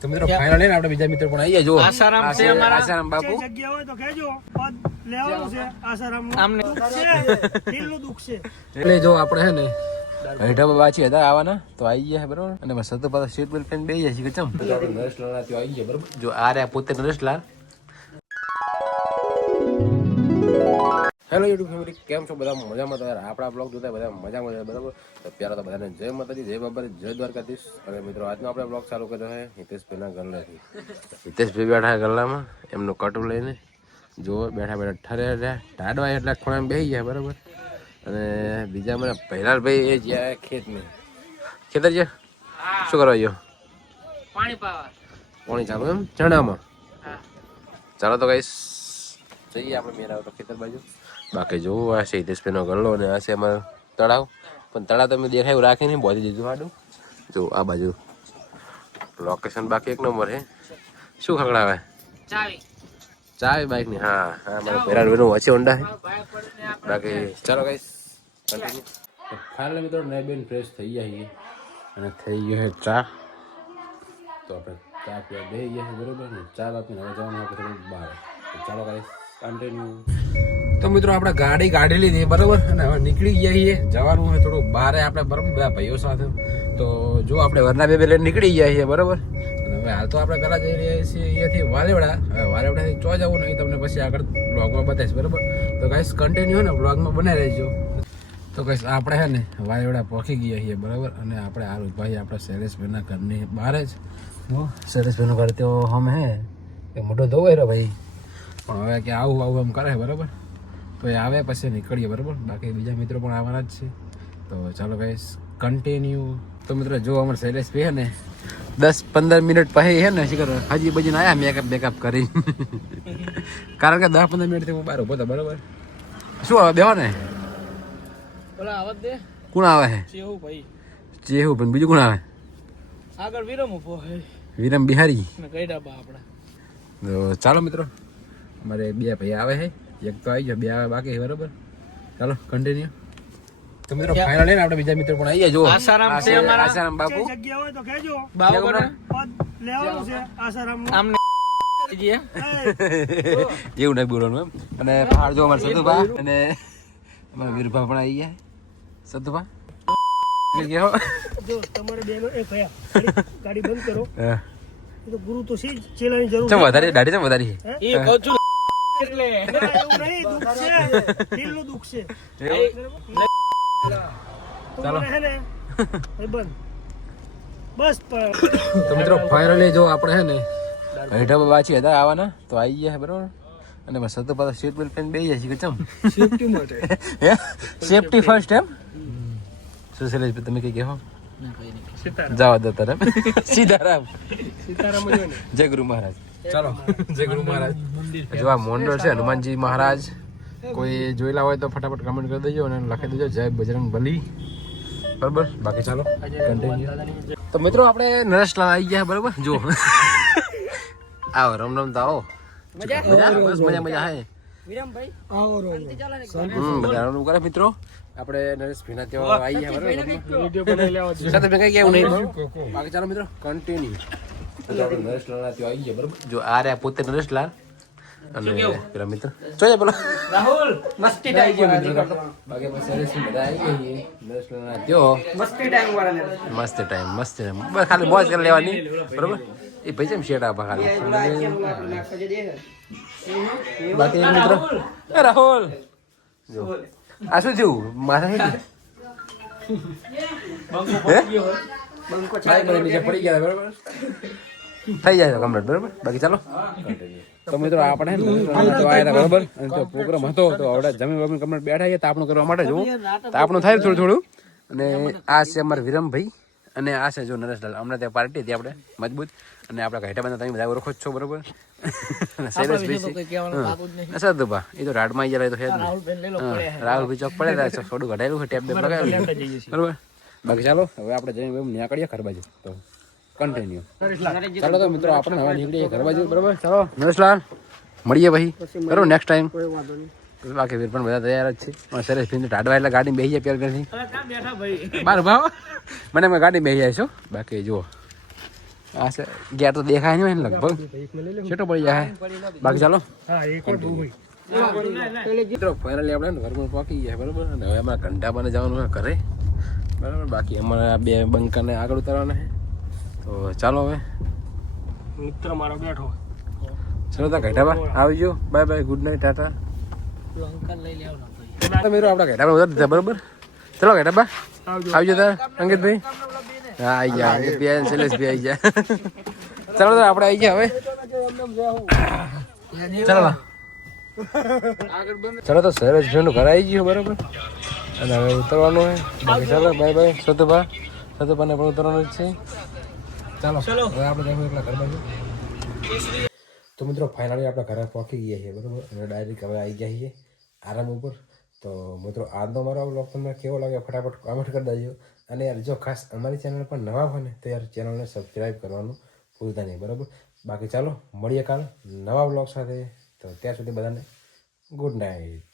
તો મિત્રો ફાઇનલ આપણે બીજા મિત્રો પણ આવી જો આસારામ છે અમારા આસારામ બાપુ જગ્યા હોય તો કહેજો પદ લેવાનું છે આસારામ આમને દિલનું દુખ છે એટલે જો આપણે હે ને હેઠા બાચી હતા આવવાના તો આવી ગયા બરોબર અને બસ સતો પાછા સીટ બેલ્ટ પહેરીને બેસી જાય છે ચમ તો આપણે નરેશલાલ ના ત્યાં આવી ગયા બરોબર જો આ રહ્યા પોતે નરેશલાલ. હેલો યુટ્યુબ ફેમિલી, કેમ છો બધા? મજામાં? તો યાર આપણા બ્લોગ જોતા બધા મજામાં છે બરાબર. તો પ્યારા તો બધાને જય માતાજી, જય બાબા, જય દ્વારકાધીશ. અને મિત્રો આજનો આપણે બ્લોગ ચાલુ કર્યો છે હિતેશભાઈના ગલ્લાથી. હિતેશભાઈ બેઠા ગલ્લામાં એમનું કટું લઈને જો બેઠા બેઠા ઠરે ટાડવા એટલા ખૂણામાં બેસી ગયા બરાબર. અને બીજા મને પહેલાભાઈ એ જ્યાં ખેતર છે શું કરવા ગયો? પાણી ચાલુ એમ ચણામાં. ચાલો તો કઈ જઈએ આપણે મેરા તો ખેતર બાજુ. બાકી જોવું આ છે હિતેશભાઈનો ગલ્લો અને આ છે અમારો તળાવ. પણ તળાવ તમે દેખાય એવું રાખીને બોધી દીધું સાડું. જો આ બાજુ લોકેશન બાકી એક નંબર છે. શું ખકડાવે? ચાવી બાઇકની. હા હા મારા પેરાનું વચ્ચે ઊંડા છે. બાકી ચાલો કઈ કન્ટિન્યુ. ફાઇનલી મિત્રો નાઈ બેન ફ્રેશ થઈ ગયા છીએ અને થઈ ગયો છે ચા. તો આપણે ચા પીવા બે ગયા છે બરોબર ને. ચા આપીને હવે જવાનું આપણે થોડું બહાર. ચાલો કઈ કન્ટિન્યુ. તો મિત્રો આપણે ગાડી કાઢી લીધી બરોબર અને હવે નીકળી ગયા છીએ. જવાનું હોય થોડું બહાર આપણે બરોબર બધા ભાઈઓ સાથે. તો જો આપણે વરના બે લઈને નીકળી ગયા છીએ બરોબર. અને હવે હાલ તો આપણે પહેલાં જઈ રહ્યા છીએ અહીંયાથી વાલેવડા. હવે વાલેવડાથી ચો જવું નહીં તમને પછી આગળ બ્લોગમાં બતાવીશ બરોબર. તો ગાઈસ કન્ટિન્યુ ને બ્લોગમાં બનાવી રહેજો. તો ગાઈસ આપણે છે ને વાલેવડા પહોંચી ગયા છીએ બરાબર. અને આપણે આ ભાઈ આપણા શૈલેષભાઈના ઘરની બહાર જ. શૈલેષભાઈનું ઘર તો હમ હે એ મોટો ધોવાય રહ્યો ભાઈ. પણ હવે કે આવું આવું એમ કરે બરાબર. તો એ આવે પછી નીકળીએ બરાબર. બાકી બીજા મિત્રો પણ આવવાના જ છે. તો ચાલો ગાઈસ કન્ટિન્યુ. તો મિત્રો જો અમારે શૈલેષભાઈ છે ને 10-15 મિનિટ પછી છે ને શીખર હજી બજીને આવ્યા મેકઅપ કરી. કારણ કે 10-15 મિનિટથી હું બહાર ઉભો હતો બરાબર. શું આવે બેહો ને કોણ આવે છે? ચેહુ પણ બીજું કોણ આવે? આગળ વિરમ ઉભો હે, વિરમ બિહારી. આપડા તો ચાલો મિત્રો અમારે બે ભાઈ આવે છે. એક તો આવી ગયો, બે આવે બાકી બરોબર. ચાલો કન્ટિન્યુ. તો મિત્રો ફાઇનલ આપણે બીજા મિત્રો પણ આવી ગયા જો આસારામ છે અમારા આસારામ બાપુ. જગ્યા હોય તો કહેજો બાબુ પદ લેવાનું છે આસારામ આમને એવું નહીં બોલવાનું એમ. અને પહાડ જો અમારે સતુભા અને અમારા વીરભા પણ આવી ગયા. સતુભા જો તમારે બેનો એ ભયા ગાડી બંધ કરો. હા એ તો ગુરુ તો સી ચેલાની જરૂર ચમ વધારે દાઢી ચમ વધારી એ કહું છું એટલે ના, એવું નહીં, દુખ છે દિલનું દુખ છે. ચાલો. હે ને એ બંધ બસ. તો મિત્રો ફાઇનલી જો આપણે છે ને હેઠા બાચી હતા આવવાના તો આવી ગયા બરોબર. અને બસ સતો પાછા સીટ બેલ્ટ પહેરીને બેસી જાય છે ચમ સેફટી માટે સેફટી ફર્સ્ટ એમ. શું શૈલેષભાઈ તમે કઈ કહો? જવા દો તારે સીતારામ. જય ગુરુ મહારાજ. ચાલો જય ગુરુ મહારાજ. જો આ મોંડળ છે હનુમાનજી મહારાજ. કોઈ જોયેલા હોય તો ફટાફટ કમેન્ટ કરી દેજો અને લખી દેજો જય બજરંગ બલી બરોબર. બાકી ચાલો કન્ટિન્યુ. તો મિત્રો આપણે નરેશલાલ આવી ગયા બરોબર. જો આવો રમ રમતા આવો. બસ મજા મજા હે વિરમભાઈ બધા રમવું કરે મિત્રો. આપણે નરેશ ભીના ત્યાં આવી ગયા બરોબર. સાથે મેં કઈ કેવું નહીં. બાકી ચાલો મિત્રો કન્ટિન્યુ. આપણે નરેશલાલ ત્યાં આવી ગયા બરોબર. જો આ રહ્યા પોતે નરેશલાલ અને પેલા મિત્ર જોઈએ પેલો રાહુલ મસ્તી ટાઈમ બાકી બસ નરેશભાઈ બધા આવી ગઈ. નરેશલાલ ત્યાં મસ્તી ટાઈમ વાળા મસ્ત ટાઈમ મસ્ત બસ ખાલી મોજ કરી લેવાની બરોબર. એ ભાઈ છે શેટ આપા ખાલી. બાકી મિત્રો એ રાહુલ જો આ શું થયું મારા નીચે પડી ગયા બરોબર. થઈ જાય કમ્પ્લીટ બરોબર. બાકી ચાલો તો મિત્રો આપણે આવ્યા બરોબર. અને તો પ્રોગ્રામ હતો તો આવડે જમીન વમીન કમ્પ્લીટ બેઠા છીએ તાપણું કરવા માટે જોવું તો આપણું થાય થોડું થોડું. અને આ છે અમારા વિરમભાઈ અને આ છે જો નરેશલાલ. હમણાં ત્યાં પાર્ટી હતી આપણે મજબૂત. અને આપણા ઘાટા બંધા તમે બધા ઓળખો જ છો બરોબર. સદુભા એ તો રાડમાં આવી જાય તો છે જ ને. રાહુલભાઈ ચોક પડે થોડું ઘટાયેલું છે ટેપ બેપ લગાવેલું બરોબર. બાકી ચાલો હવે આપણે જઈને નીકળીએ ઘર બાજુ. તો કન્ટિન્યુ. ચાલો તો મિત્રો આપણે હવે નીકળીએ ઘર બાજુ બરોબર. ચાલો નરેશલાલ મળીએ ભાઈ બરોબર નેક્સ્ટ ટાઈમ. બાકી વીર પણ બધા તૈયાર જ છે. સરસ ફીને ટાડવા એટલે ગાડી બેસી જાય પહેલાથી બાર ભાવ મને ગાડી બેસી જાય છો. બાકી જુઓ આ છે ગયા તો દેખાય નહીં હોય ને લગભગ છેટો પડી જાય બાકી ચાલો હા એક વાર બહુ ભાઈ મિત્રો ફાઇનલી આપણે ને ઘરમાં પહોંચી ગયા બરાબર અને હવે અમારે ઘંટાબાને જવાનું છે ઘરે બરાબર બાકી અમારે આ બે બંકાને આગળ ઉતારવાના છે તો ચાલો હવે મિત્ર મારો બેઠો ચલો તા ઘંટાબા આવજો bye bye good night Tata મિત્રો આપણા ઘંટાબા ઉતારી દીધા બરાબર ચલો ઘંટાબા આવજો તાર અંકિતભાઈ હા આવી ગયા અંકિતભાઈ અને શૈલેષભાઈ આવી ગયા ચાલો તો આપણે આવી ગયા હવે ચાલો ચલો તો શૈલેષભાઈનું ઘર આવી ગયું બરાબર અને હવે ઉતરવાનું હોય બાકી ચાલો બાય બાય સતુભાને પણ ઉતરવાનું જ છે ચાલો હવે આપણે જવું એટલા ઘર બાજુ તો મિત્રો ફાઇનલી આપણે ઘરે પહોંચી ગયા છીએ બરાબર અને ડાયરેક્ટ હવે આવી ગયા છીએ આરામ ઉપર તો મિત્રો આજનો મારો બ્લોગ તમને કેવો લાગે ફટાફટ કોમેન્ટ કરી દેજો અને યાર જો ખાસ અમારી ચેનલ પર નવા હોય ને તો યાર ચેનલને સબસ્ક્રાઈબ કરવાનું ભૂલતા નહીં બરાબર બાકી ચાલો મળીએ કાલ નવા બ્લોગ સાથે તો ત્યાં સુધી બધાને ગુડ નાઇટ